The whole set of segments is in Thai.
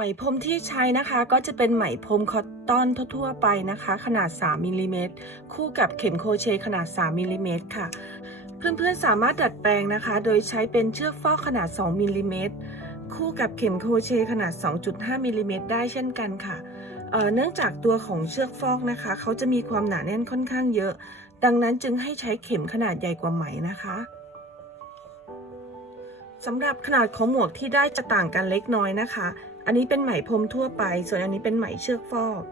ไหมพรมที่ใช้นะคะก็จะเป็นไหมพรมคอตตอนทั่วๆไปนะคะ ขนาด 3มิลลิเมตรคู่กับเข็มโครเชต์ขนาด 3มิลลิเมตรค่ะ เพื่อนๆสามารถดัดแปลงนะคะ โดยใช้เป็นเชือกฟอกขนาด 2มิลลิเมตรคู่กับเข็มโครเชต์ขนาด 2.5มิลลิเมตรได้เช่นกันค่ะเเนื่องจากตัวของเชือกฟอกนะคะ เขาจะมีความหนาแน่นค่อนข้างเยอะ ดังนั้นจึงให้ใช้เข็มขนาดใหญ่กว่าไหมนะคะสำหรับขนาดของหมวกที่ได้จะต่างกันเล็กน้อยนะคะ อันนี้เป็นไหมพรมทั่วไป ส่วนอันนี้เป็นไหมเชือกฟอก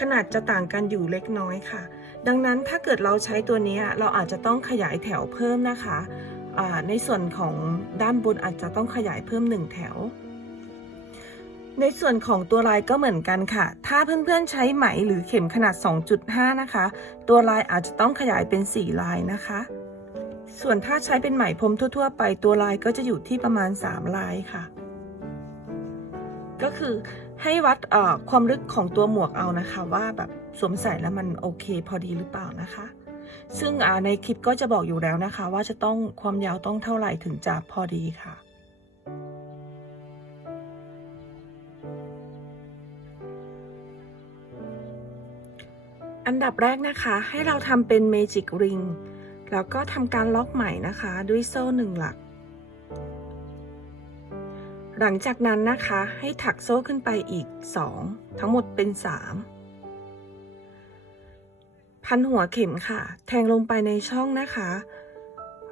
ขนาดจะต่างกันอยู่เล็กน้อยค่ะ ดังนั้นถ้าเกิดเราใช้ตัวนี้เราอาจจะต้องขยายแถวเพิ่มนะคะในส่วนของด้านบนอาจจะต้องขยายเพิ่มหนึ่งแถว ในส่วนของตัวลายก็เหมือนกันค่ะ ถ้าเพื่อนๆใช้ไหมหรือเข็มขนาด 2.5 นะคะ ตัวลายอาจจะต้องขยายเป็น 4 ลายนะคะ ส่วนถ้าใช้เป็นไหมพรมทั่ว ๆ ไปตัวลายก็จะอยู่ที่ประมาณ 3 ลายค่ะ ก็คือให้วัดความลึกของตัวหมวกเอานะคะ ว่าแบบสวมใส่แล้วมันโอเค พอดีหรือเปล่านะคะ ซึ่งในคลิปก็จะบอกอยู่แล้วนะคะ ว่าจะต้องความยาวต้องเท่าไหร่ถึงจะพอดีค่ะอันดับแรกนะคะให้เราทำเป็น Magic Ring แล้วก็ทำการล็อกใหม่นะคะ ด้วยโซ่หนึ่งหลัก หลังจากนั้นนะคะให้ถักโซ่ขึ้นไปอีก 2 ทั้งหมดเป็น 3 พันหัวเข็มค่ะ แทงลงไปในช่องนะคะ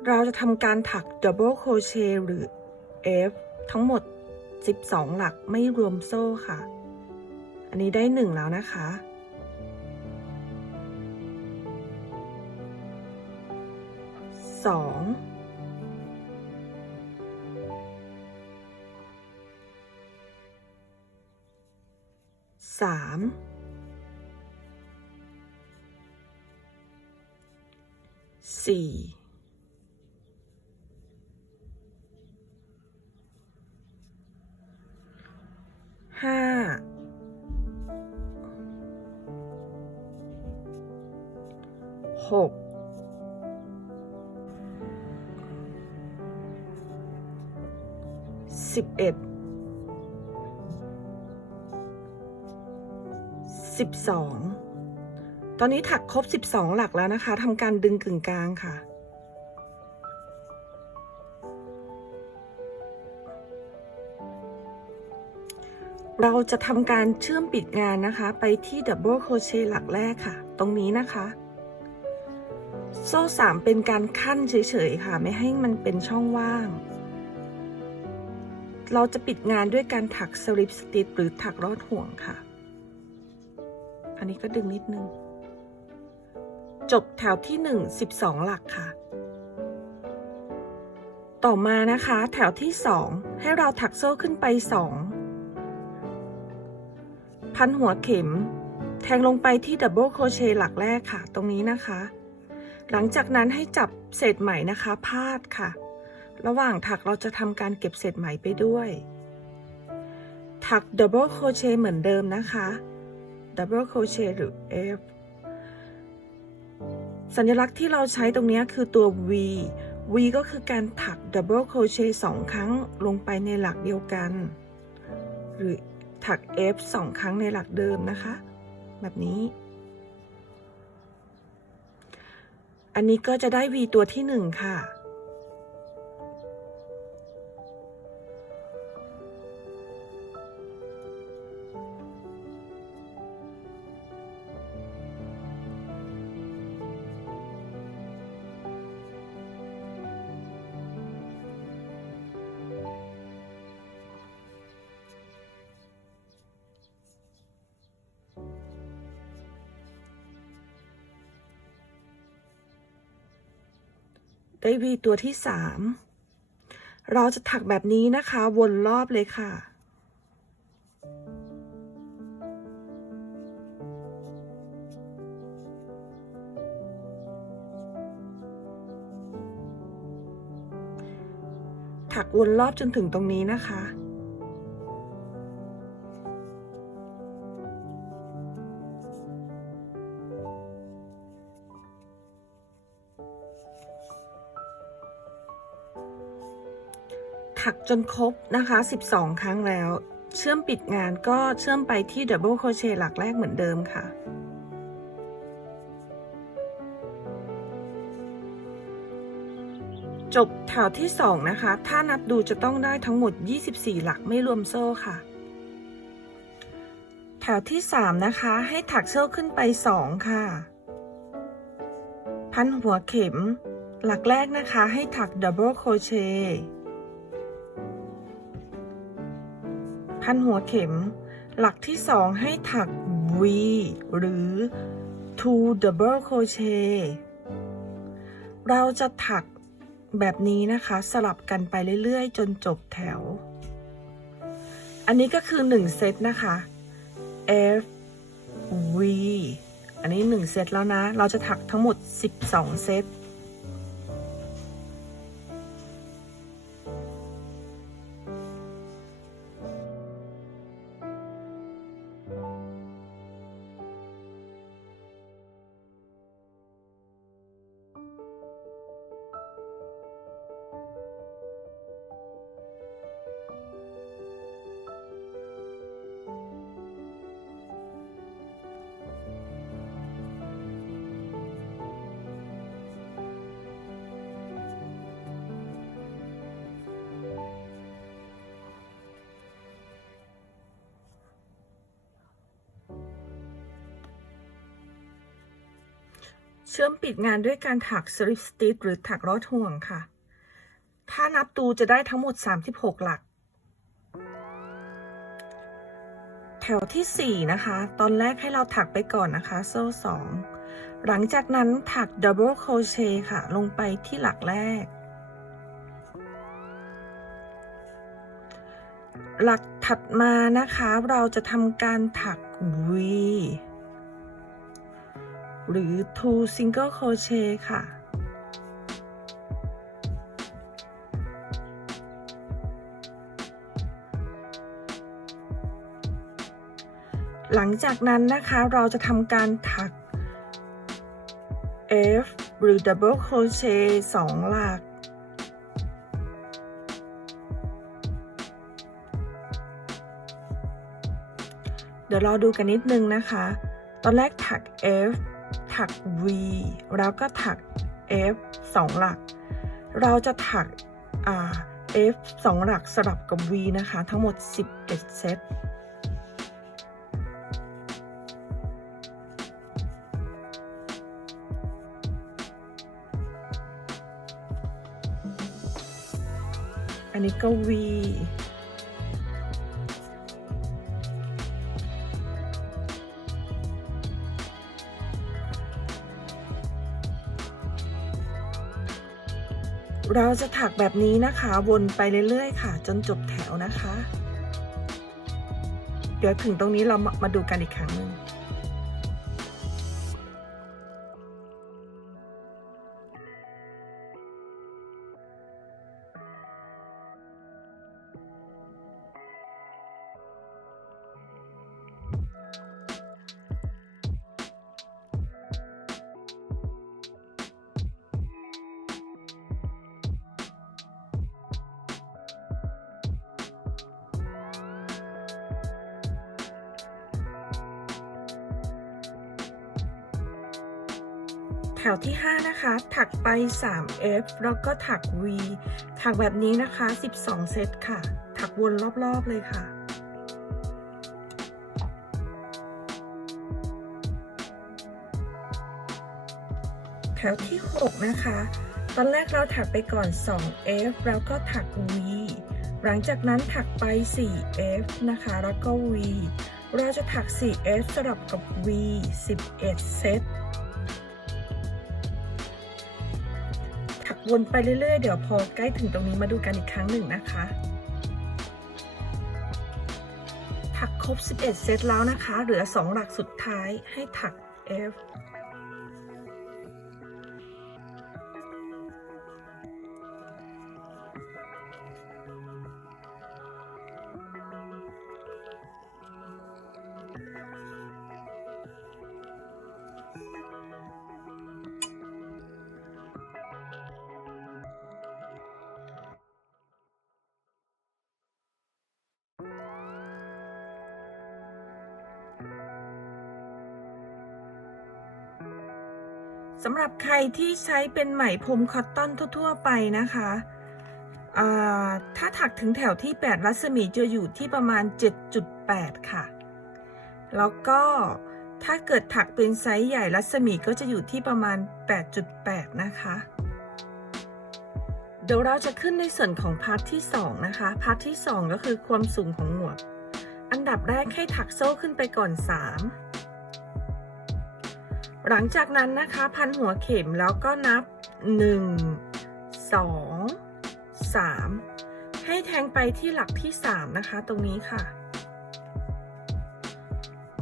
เราจะทำการถัก double crochet หรือ F ทั้งหมด 12 หลักไม่รวมโซ่ค่ะ อันนี้ได้ 1 แล้วนะคะสอง สามสี่ห้าหกสิบเอ็ด สิบสองตอนนี้ถักครบสิบสองหลักแล้วนะคะทำการดึงกึ่งกลางค่ะ เราจะทำการเชื่อมปิดงานนะคะ ไปที่ดับเบิลโครเชต์หลักแรกค่ะ ตรงนี้นะคะ โซ่สามเป็นการขั้นเฉยๆค่ะ ไม่ให้มันเป็นช่องว่างเราจะปิดงานด้วยการถักสลิปสติ t หรือถักรอดห่วงค่ะ อันนี้ก็ดึงนิดนึง จบแถวที่1 12หลักค่ะ ต่อมานะคะแถวที่2ให้เราถักโซ่ขึ้นไป2พันหัวเข็ม แทงลงไปที่ดับเบิลโครเชต์หลักแรกค่ะ ตรงนี้นะคะ หลังจากนั้นให้จับเศษไหมนะคะพาดค่ะ ระหว่างถักเราจะทำการเก็บเศษไหมไปด้วย ถักดับเบิลโครเชต์เหมือนเดิมนะคะ ดับเบิลโคเชหรือ F สัญลักษณ์ที่เราใช้ตรงนี้คือตัว V V ก็คือการถักดับเบิลโครเชต์สองครั้งลงไปในหลักเดียวกัน หรือถัก F สองครั้งในหลักเดิมนะคะ แบบนี้ อันนี้ก็จะได้ V ตัวที่หนึ่งค่ะ ได้ V ตัวที่สามเราจะถักแบบนี้นะคะ วนรอบเลยค่ะ ถักวนรอบจนถึงตรงนี้นะคะ จนครบนะคะ 12 ครั้งแล้ว เชื่อมปิดงานก็เชื่อมไปที่ดับเบิลโครเชต์หลักแรกเหมือนเดิมค่ะจบแถวที่ 2 นะคะ ถ้านับดูจะต้องได้ทั้งหมด 24 หลักไม่รวมโซ่ค่ะ แถวที่ 3 นะคะ ให้ถักโซ่ขึ้นไป 2 ค่ะ พันหัวเข็ม หลักแรกนะคะ ให้ถักดับเบิลโครเชต์ พันหัวเข็ม หลักที่2ให้ถัก V หรือ two double crochet เราจะถักแบบนี้นะคะสลับกันไปเรื่อยๆ จนจบแถว อันนี้ก็คือ 1 เซตนะคะ F V อันนี้ 1 เซตแล้วนะ เราจะถักทั้งหมด 12 เซต เชื่อมปิดงานด้วยการถัก slip stitch หรือถักลอดห่วงค่ะ ถ้านับดูจะได้ทั้งหมด 36 หลัก แถวที่ 4 นะคะ ตอนแรกให้เราถักไปก่อนนะคะ โซ่ 2 หลังจากนั้นถัก double crochet ค่ะ ลงไปที่หลักแรก หลักถัดมานะคะ เราจะทำการถัก V หรือ two single crochet ค่ะหลังจากนั้นนะคะเราจะทำการถัก F หรือ double crochet 2หลัก เดี๋ยวเราดูกันนิดนึงนะคะ ตอนแรกถัก F ถัก V แล้วก็ถัก F 2 หลัก เราจะถัก F 2 หลักสลับกับ V นะคะ ทั้งหมด 11 เซตอันนี้ก็ V เราจะถักแบบนี้นะคะวนไปเรื่อยๆ ค่ะ จนจบแถวนะคะ เดี๋ยวถึงตรงนี้เรามามาดูกันอีกครั้งหนึ่ง แถวที่ 5 นะคะ ถักไป 3F แล้วก็ถัก V ถักแบบนี้นะคะ 12 เซตค่ะ ถักวนรอบ ๆ เลยค่ะแถวที่ 6 นะคะ ตอนแรกเราถักไปก่อน 2F แล้วก็ถัก V หลังจากนั้นถักไป 4F นะคะ แล้วก็ V เราจะถัก 4F สลับกับ V 11 เซต วนไปเรื่อยๆ เดี๋ยวพอใกล้ถึงตรงนี้มาดูกันอีกครั้งหนึ่งนะคะ ถักครบ 11 เซตแล้วนะคะ เหลือ 2 หลักสุดท้ายให้ถัก F สำหรับใครที่ใช้เป็นไหมพรมคอตตอนทั่ว ๆ ไปนะคะถ้าถักถึงแถวที่ 8 รัศมีจะอยู่ที่ประมาณ 7.8 ค่ะ แล้วก็ถ้าเกิดถักเป็นไซส์ใหญ่รัศมีก็จะอยู่ที่ประมาณ 8.8 นะคะ เดี๋ยวเราจะขึ้นในส่วนของพาร์ทที่ 2 นะคะ พาร์ทที่ 2 ก็คือความสูงของหมวก อันดับแรกให้ถักโซ่ขึ้นไปก่อน 3 หลังจากนั้นนะคะพันหัวเข็มแล้วก็นับ 1 2 3 ให้แทงไปที่หลักที่ 3 นะคะ ตรงนี้ค่ะ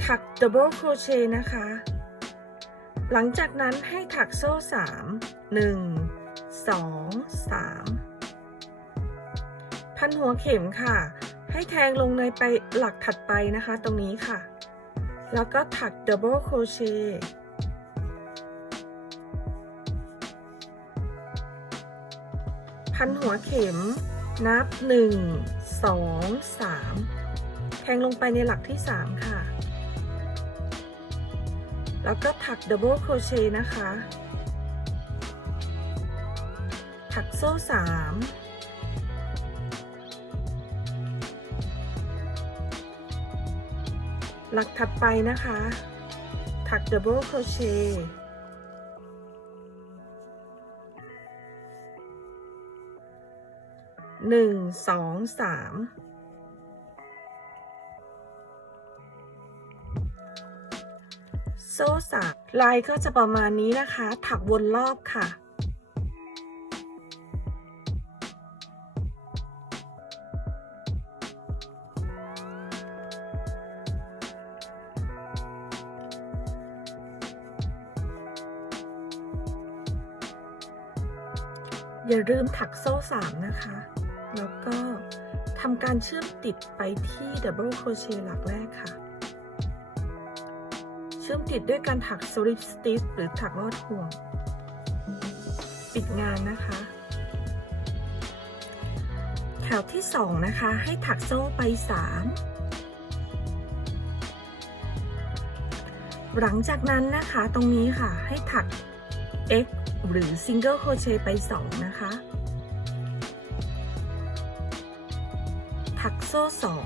ถัก double crochet นะคะ หลังจากนั้นให้ถักโซ่ 3 1 2 3 พันหัวเข็มค่ะ ให้แทงลงในไปหลักถัดไปนะคะ ตรงนี้ค่ะ แล้วก็ถัก double crochet พันหัวเข็ม นับ 1 2 3 แทงลงไปในหลักที่ 3 ค่ะ แล้วก็ถัก double crochet นะคะ ถักโซ่ 3หลักถัดไปนะคะ ถัก double crochet หนึ่งสองสามโซ่สามลายก็จะประมาณนี้นะคะ ถักวนรอบค่ะอย่าลืมถักโซ่3นะคะ แล้วก็ทำการเชื่อมติดไปที่ Double Crochet หลักแรกค่ะ เชื่อมติดด้วยการถัก Slip Stitch หรือถักลอดห่วง ปิดงานนะคะ แถวที่ 2 นะคะ ให้ถักโซ่ไป 3 หลังจากนั้นนะคะตรงนี้ค่ะให้ถัก x หรือ Single Crochet ไป 2 นะคะ ถักโซ่2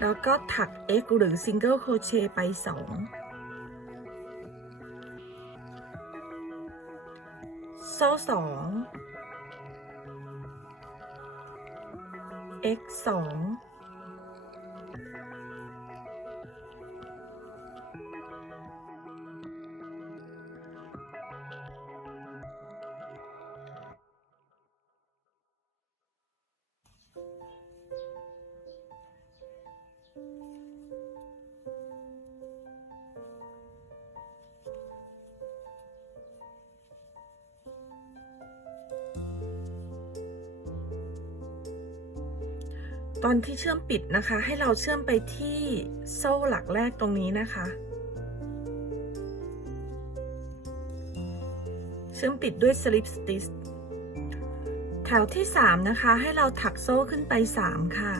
แล้วก็ถัก x หรือ Single Crochet ไป 2 โซ่2 x 2 ตอนที่เชื่อมปิดนะคะ ให้เราเชื่อมไปที่โซ่หลักแรกตรงนี้นะคะ เชื่อมปิดด้วย slip stitch แถวที่ 3 นะคะ ให้เราถักโซ่ขึ้นไป 3 ค่ะ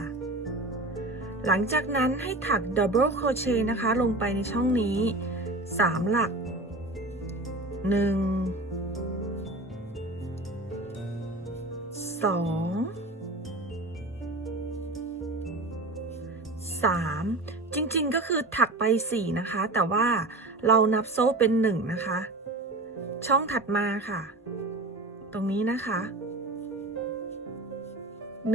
หลังจากนั้นให้ถัก double crochet นะคะ ลงไปในช่องนี้ 3 หลัก 1 2 3 จริงๆก็คือถักไป 4 นะคะ แต่ว่าเรานับโซ่เป็น 1 นะคะ ช่องถัดมาค่ะ ตรงนี้นะคะ 1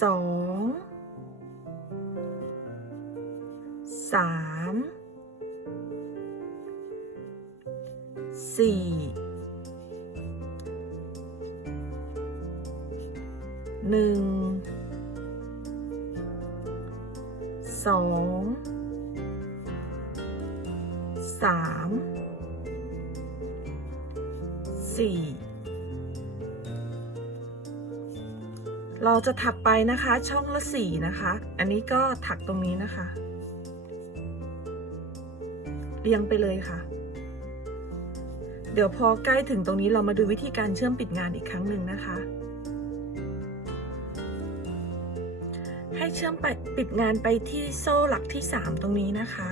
2 3 4 หนึ่งสองสามสี่เราจะถักไปนะคะช่องละสี่นะคะ อันนี้ก็ถักตรงนี้นะคะ เรียงไปเลยค่ะ เดี๋ยวพอใกล้ถึงตรงนี้เรามาดูวิธีการเชื่อมปิดงานอีกครั้งหนึ่งนะคะ เชื่อมไปปิดงานไปที่โซ่หลักที่ 3 ตรงนี้นะคะ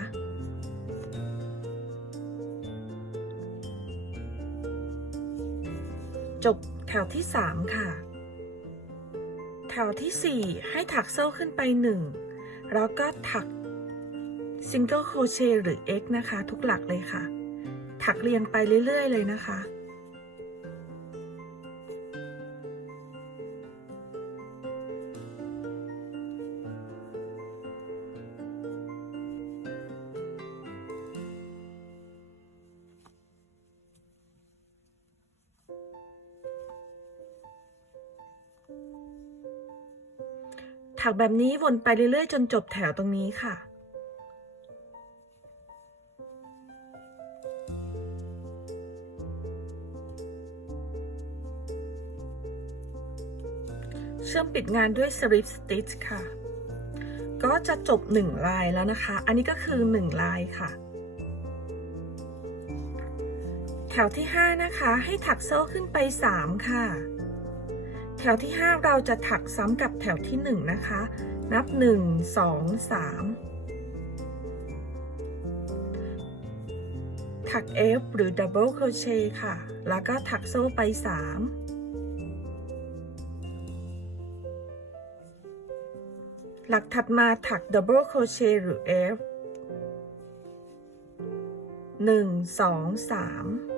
จบแถวที่ 3 ค่ะ แถวที่ 4 ให้ถักโซ่ขึ้นไป 1 แล้วก็ถัก Single Crochet หรือ X นะคะ ทุกหลักเลยค่ะ ถักเรียงไปเรื่อย ๆ เลยนะคะ ถักแบบนี้วนไปเรื่อยๆ จนจบแถวตรงนี้ค่ะ เชื่อมปิดงานด้วย slip stitch ค่ะ ก็จะจบ 1 ลายแล้วนะคะ อันนี้ก็คือ 1 ลายค่ะ แถวที่ 5 นะคะ ให้ถักโซ่ขึ้นไป 3 ค่ะ แถวที่ 5 เราจะถักซ้ำกับแถวที่ 1 นะคะ นับ 1 2 3 ถัก F หรือ Double Crochet ค่ะ แล้วก็ถักโซ่ไป 3หลักถัดมาถัก Double Crochet หรือ F 1 2 3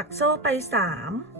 ถักโซ่ไป 3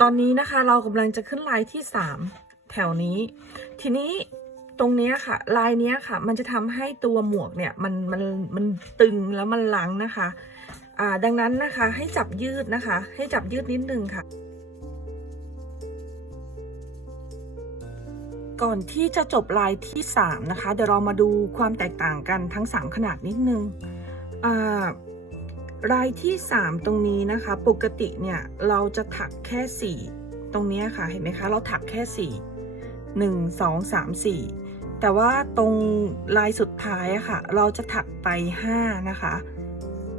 ตอนนี้นะคะเรากำลังจะขึ้นลายที่ 3 แถวนี้ ทีนี้ตรงนี้ค่ะ ลายนี้ค่ะ มันจะทำให้ตัวหมวกเนี่ยมันมันมันตึงแล้วมันลังนะคะอ่าดังนั้นนะคะให้จับยืดนะคะ ให้จับยืดนิดนึงค่ะ ก่อนที่จะจบลายที่ 3 นะคะ เดี๋ยวเรามาดูความแตกต่างกันทั้ง 3 ขนาดนิดนึงอ่า รายที่ 3 ตรงนี้นะคะ ปกติเนี่ยเราจะถักแค่ 4 ตรงนี้ค่ะเห็นไหมคะ เราถักแค่ 4 1 2 3 4 แต่ว่าตรงลายสุดท้ายอะค่ะ เราจะถักไป 5 นะคะ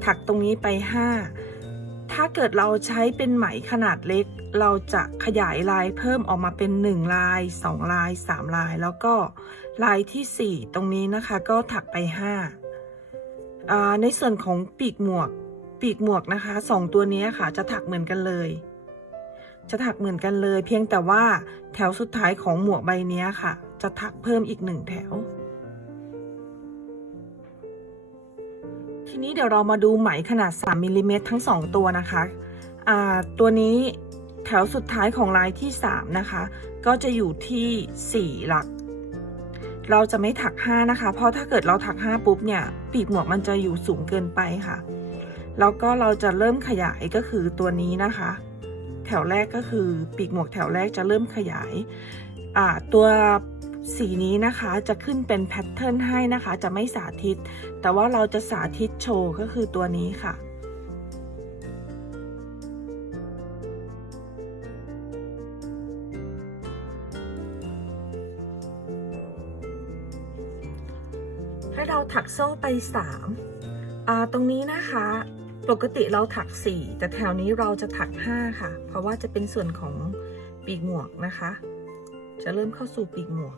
ถักตรงนี้ไป 5 ถ้าเกิดเราใช้เป็นไหมขนาดเล็ก เราจะขยายลายเพิ่มออกมาเป็น 1 ลาย 2 ลาย 3 ลาย แล้วก็ลายทีสี่4 ตรงนี้นะคะก็ถักไป5อ่าในส่วนของปีกหมวก ปีกหมวกนะคะสองตัวนี้ค่ะจะถักเหมือนกันเลย จะถักเหมือนกันเลย เพียงแต่ว่าแถวสุดท้ายของหมวกใบนี้ค่ะ จะถักเพิ่มอีกหนึ่งแถว ทีนี้เดี๋ยวเรามาดูไหมขนาด 3มิลลิเมตรทั้ง 2 ตัวนะคะอ่าตัวนี้แถวสุดท้ายของลายที่ 3 นะคะ ก็จะอยู่ที่ 4 หลัก เราจะไม่ถัก 5 นะคะ เพราะถ้าเกิดเราถัก 5 ปุ๊บเนี่ย ปีกหมวกมันจะอยู่สูงเกินไปค่ะ แล้วก็เราจะเริ่มขยายก็คือตัวนี้นะคะ แถวแรกก็คือปีกหมวกแถวแรกจะเริ่มขยายตัวสีนี้นะคะจะขึ้นเป็นแพทเทิร์นให้นะคะ จะไม่สาธิต แต่ว่าเราจะสาธิตโชว์ก็คือตัวนี้ค่ะให้เราถักโซ่ไป3ตรงนี้นะคะ ปกติเราถัก 4 แต่แถวนี้เราจะถัก 5 ค่ะ เพราะว่าจะเป็นส่วนของปีกหมวกนะคะ จะเริ่มเข้าสู่ปีกหมวก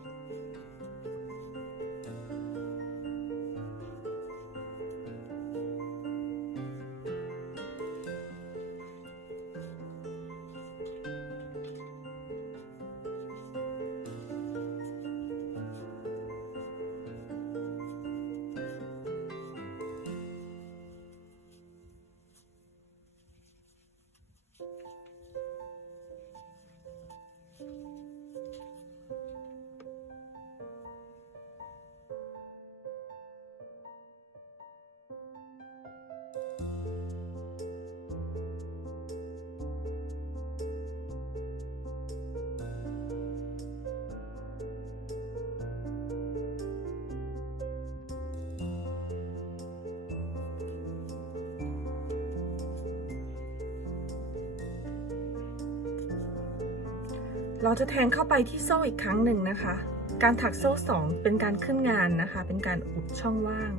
เราจะแทงเข้าไปที่โซ่อีกครั้งหนึ่งนะคะ การถักโซ่ 2 เป็นการขึ้นงานนะคะ เป็นการอุดช่องว่าง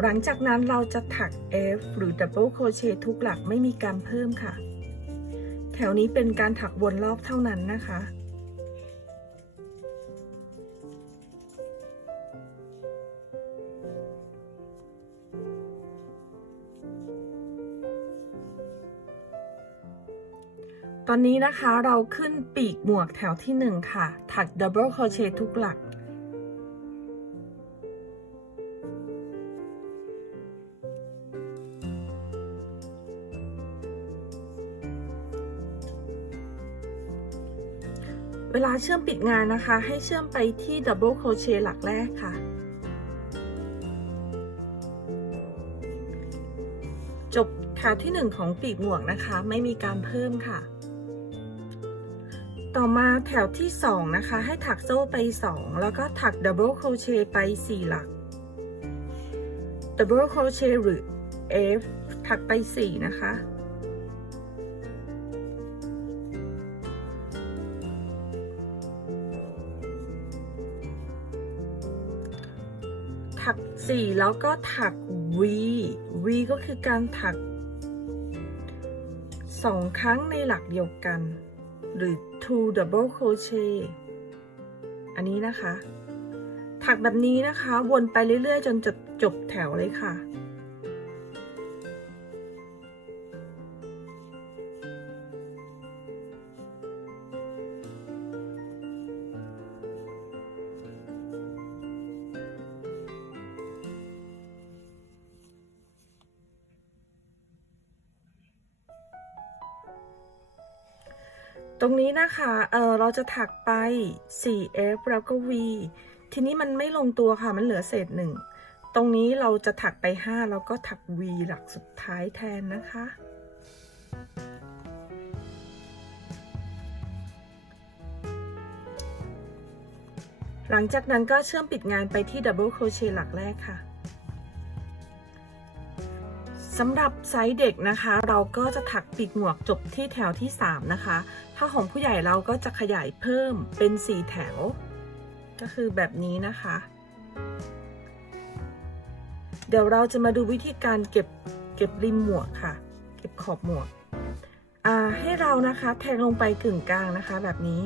หลังจากนั้นเราจะถัก F หรือ Double Crochet ทุกหลักไม่มีการเพิ่มค่ะ แถวนี้เป็นการถักวนรอบเท่านั้นนะคะ อนนี้นะคะเราขึ้นปีกหมวกแถวที่ 1 ค่ะ ถัก Double Crochet ทุกหลัก เวลาเชื่อมปิดงานนะคะ ให้เชื่อมไปที่ Double Crochet หลักแรกค่ะ จบแถวที่ 1 ของปีกหมวกนะคะ ไม่มีการเพิ่มค่ะ ต่อมาแถวที่ 2 นะคะ ให้ถักโซ่ไป 2 แล้วก็ถัก Double Crochet ไป 4 หลัก Double Crochet หรือ F ถักไป 4 นะคะ ถัก 4 แล้วก็ถัก V V ก็คือการถัก 2 ครั้งในหลักเดียวกัน หรือ two double crochet อันนี้นะคะ ถักแบบนี้นะคะ วนไปเรื่อย ๆ จนจบจบแถวเลยค่ะ รงนี้นะคะ เออเราจะถักไป 4f แล้วก็ v ทีนี้มันไม่ลงตัวค่ะ มันเหลือเศษหนึ่ง ตรงนี้เราจะถักไป 5 แล้วก็ถัก v หลักสุดท้ายแทนนะคะ หลังจากนั้นก็เชื่อมปิดงานไปที่ double crochet หลักแรกค่ะ สำหรับไซส์เด็กนะคะ เราก็จะถักปีกหมวกจบที่แถวที่ 3 นะคะ ถ้าของผู้ใหญ่เราก็จะขยายเพิ่มเป็น 4 แถว ก็คือแบบนี้นะคะ เดี๋ยวเราจะมาดูวิธีการเก็บเก็บริมหมวกค่ะ เก็บขอบหมวกให้เรานะคะแทงลงไปกึ่งกลางนะคะแบบนี้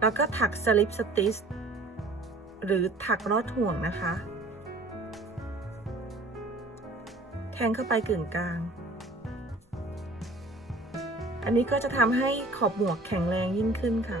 แล้วก็ถักสลิปสติชหรือถักลอดห่วงนะคะ ทงเข้าไปกึ่งกลาง อันนี้ก็จะทำให้ขอบหมวกแข็งแรงยิ่งขึ้นค่ะ